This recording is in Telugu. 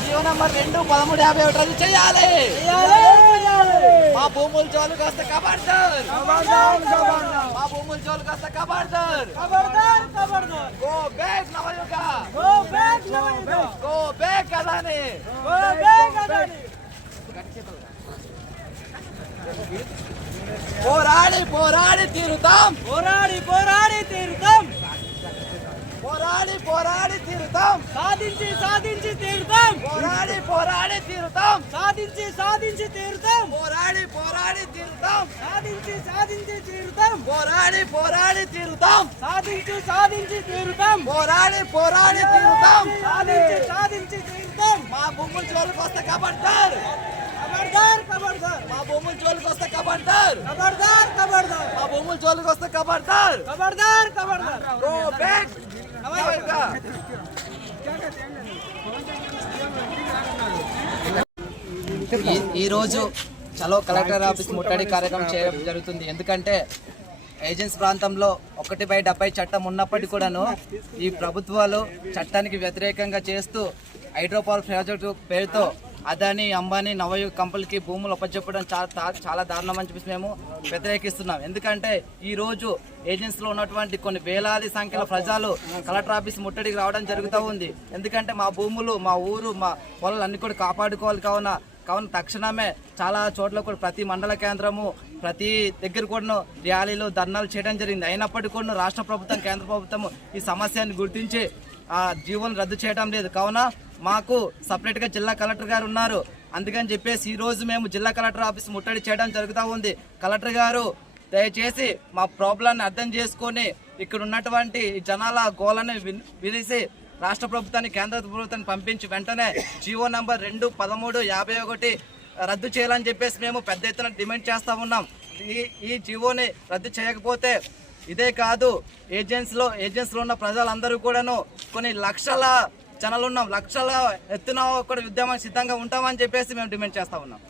జీవో నంబర్ 2-13-51 రద్దు చేయాలి. మా భూముల జోలు కాస్త కబడ్దార్. మా భూముల జోలు కాస్త కబడ్దార్. Go back Navayuga. Go back Adani. పోరాడి పోరాడి తీరుతాం. పోరాడి పోరాడి తీరుతాం. పోరాడి పోరాడి తీరుతాం. సాధించి సాధించి తీరుతాం. పోరాడి పోరాడి తీరుతాం. సాధించి సాధించి తీరుతాం. పోరాడి పోరాడి తీరుతాం. సాధించి సాధించి తీరుతాం. పోరాడి పోరాడి తీరుతాం. సాధించి సాధించి తీరుతాం. పోరాడి పోరాడి తీరుతాం. సాధించి సాధించి తీరుతాం. మా భూముల జోలికి వస్తే కబడ్దార్. ఖబర్దార్ ఖబర్దార్. మా భూముల జోలికి వస్తే కబడ్దార్. ఖబర్దార్ ఖబర్దార్. మా భూముల జోలికి వస్తే కబడ్దార్. ఖబర్దార్ ఖబర్దార్. Go back. ఈరోజు చలో కలెక్టర్ ఆఫీస్ ముట్టడి కార్యక్రమం చేయడం జరుగుతుంది. ఎందుకంటే ఏజెన్సీ ప్రాంతంలో 1/70 చట్టం ఉన్నప్పటికీ కూడాను ఈ ప్రభుత్వాలు చట్టానికి వ్యతిరేకంగా చేస్తూ హైడ్రో పవర్ ప్రాజెక్టు పేరుతో అదాని, అంబానీ, నవయుగ కంపెనీకి భూములు అప్పచెప్పడం చాలా దారుణం అని చెప్పేసి మేము వ్యతిరేకిస్తున్నాం. ఎందుకంటే ఈ రోజు ఏజెన్సీలో ఉన్నటువంటి కొన్ని వేలాది సంఖ్యలో ప్రజలు కలెక్టర్ ఆఫీస్ ముట్టడికి రావడం జరుగుతూ ఉంది. ఎందుకంటే మా భూములు, మా ఊరు, మా పొలాలు అన్ని కూడా కాపాడుకోవాలి. కావున తక్షణమే చాలా చోట్ల కూడా ప్రతి మండల కేంద్రము, ప్రతి దగ్గర కూడా ర్యాలీలు, ధర్నాలు చేయడం జరిగింది. అయినప్పటికీ కూడా రాష్ట్ర ప్రభుత్వం, కేంద్ర ప్రభుత్వం ఈ సమస్యను గుర్తించి జీవోను రద్దు చేయడం లేదు. కావున మాకు సపరేట్గా జిల్లా కలెక్టర్ గారు ఉన్నారు. అందుకని చెప్పేసి ఈరోజు మేము జిల్లా కలెక్టర్ ఆఫీస్ ముట్టడి చేయడం జరుగుతూ ఉంది. కలెక్టర్ గారు దయచేసి మా ప్రాబ్లాన్ని అర్థం చేసుకొని ఇక్కడ ఉన్నటువంటి జనాల గోలని విరిసి రాష్ట్ర ప్రభుత్వాన్ని, కేంద్ర ప్రభుత్వాన్ని పంపించి వెంటనే జీవో నంబర్ 2-13-51 రద్దు చేయాలని చెప్పేసి మేము పెద్ద ఎత్తున డిమాండ్ చేస్తూ ఉన్నాం. ఈ జీవోని రద్దు చేయకపోతే ఇదే కాదు, ఏజెన్సీలో ఉన్న ప్రజలందరూ కూడాను కొన్ని లక్షల జనాలు ఉన్నాం, లక్షల ఎత్తున కూడా ఉద్యమం సిద్ధంగా ఉంటామని చెప్పేసి మేము డిమాండ్ చేస్తూ ఉన్నాం.